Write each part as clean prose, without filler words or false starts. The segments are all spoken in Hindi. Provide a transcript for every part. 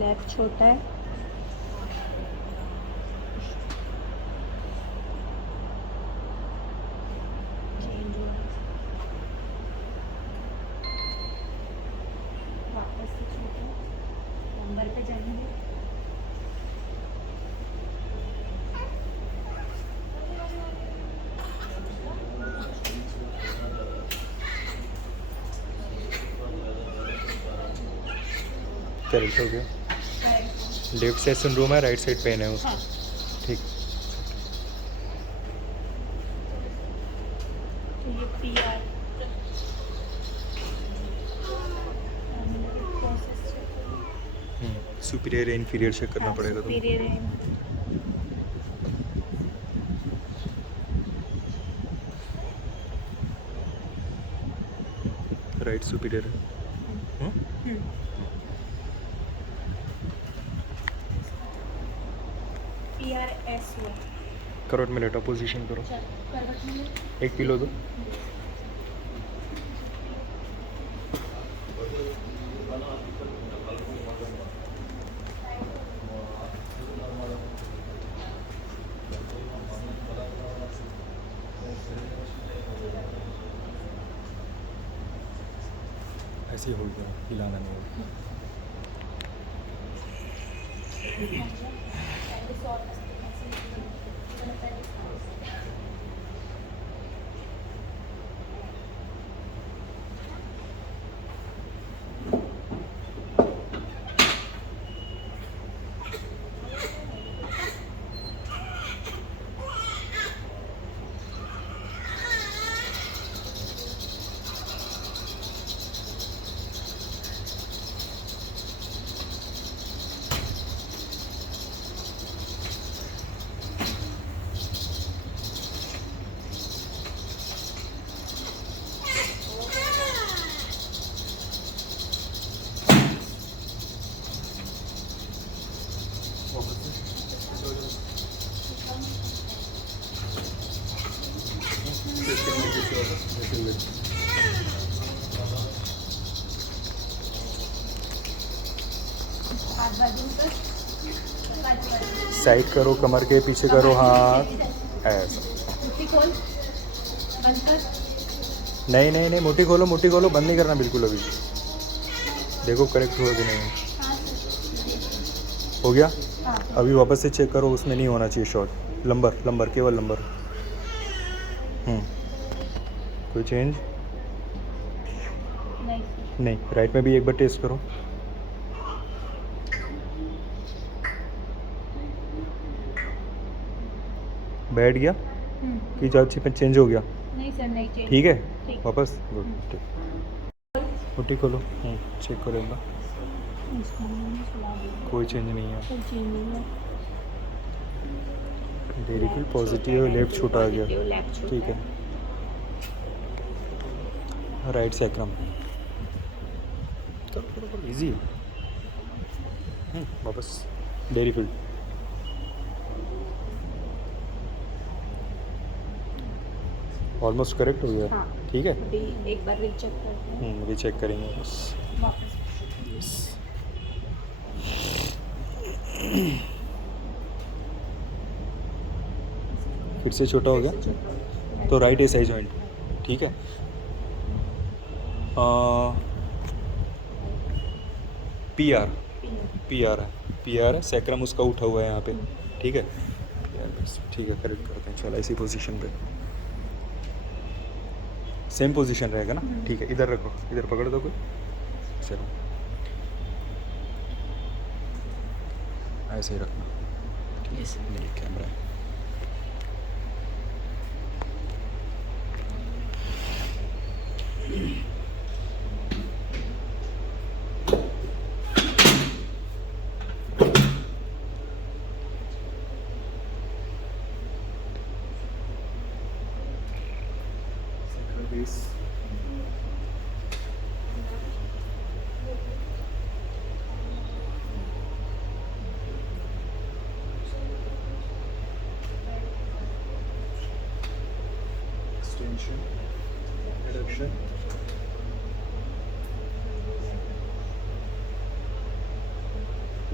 लेग छोटा है। चेंज हो रहा है। वापस से छोटा नंबर पे जाएंगे। करेक्ट हो गया। करेक्ट। लेफ्ट साइड सनरूम है, राइट साइड पेन है उसका। हाँ। ठीक। तो ये PR प्रोसेस चेक करिए। सुपीरियर या इन्फीरियर चेक करना हाँ, पड़ेगा तुमको। सुपीरियर है। राइट सुपीरियर है। हम्म? PRS हुआ। करवट में लेटा, पोजीशन करो। चल करवट में ले। एक पिलो दो। ऐसे ही होल्ड करो, हिलाना नहीं होगा। साइड करो, कमर के पीछे करो, हाथ ऐसा। मुट्ठी खोल, बंद कर। नहीं नहीं नहीं, मुट्ठी खोलो, मुट्ठी खोलो, बंद नहीं करना बिल्कुल अभी। देखो करेक्ट हुआ कि नहीं। हो गया। हाँ। अभी वापस से चेक करो, उसमें नहीं होना चाहिए शॉर्ट। लंबर लंबर, केवल लंबर। कोई चेंज नहीं। नहीं। राइट में भी एक बार टेस्ट करो। बैठ गया कि ज़्यादा पे चेंज हो गया? नहीं सर, नहीं चेंज। ठीक है। ठीक। वापस गुड। ठीक। मुट्ठी खोलो, चेक करो एक बार। कोई चेंज नहीं है। कोई चेंज नहीं है। बिल्कुल पॉजिटिव, लेफ्ट छोटा आ गया। ठीक है। Right sacrum. करो करो करो, इजी है। वापस डेरी फील्ड। ऑलमोस्ट करेक्ट हो गया। हाँ। ठीक है। अभी एक बार रीचेक करते हैं। रीचेक करेंगे बस। वापस। यस। फिर से छोटा हो गया तो राइट एस आई जॉइंट। ठीक है। पी आर है, सैक्रम उसका उठा हुआ है यहाँ पे। ठीक है। बस ठीक है, करेक्ट करते हैं। चलो ऐसी पोजीशन पे सेम पोजीशन रहेगा ना। ठीक है, इधर रखो, इधर पकड़ दो कोई। चलो ऐसे ही रखना। ठीक है, मेरी कैमरा है। बेस extension, reduction,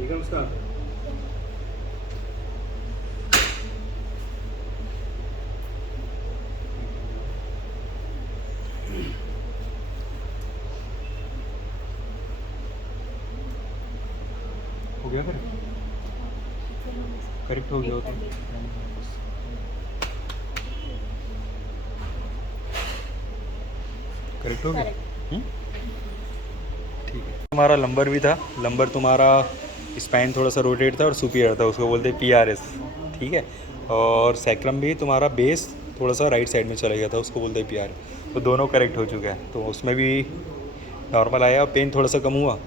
ठीक है उसका हो गया फिर करेक्ट हो गया हो तो करेक्ट हो गया ठीक है। तुम्हारा लंबर भी था, लंबर तुम्हारा स्पाइन थोड़ा सा रोटेट था और सुपियर था, उसको बोलते हैं PRS, ठीक है। और सैक्रम भी तुम्हारा बेस थोड़ा सा राइट साइड में चला गया था, उसको बोलते हैं PRS। तो दोनों करेक्ट हो चुका है, तो उसमें भी नॉर्मल आया, पेन थोड़ा सा कम हुआ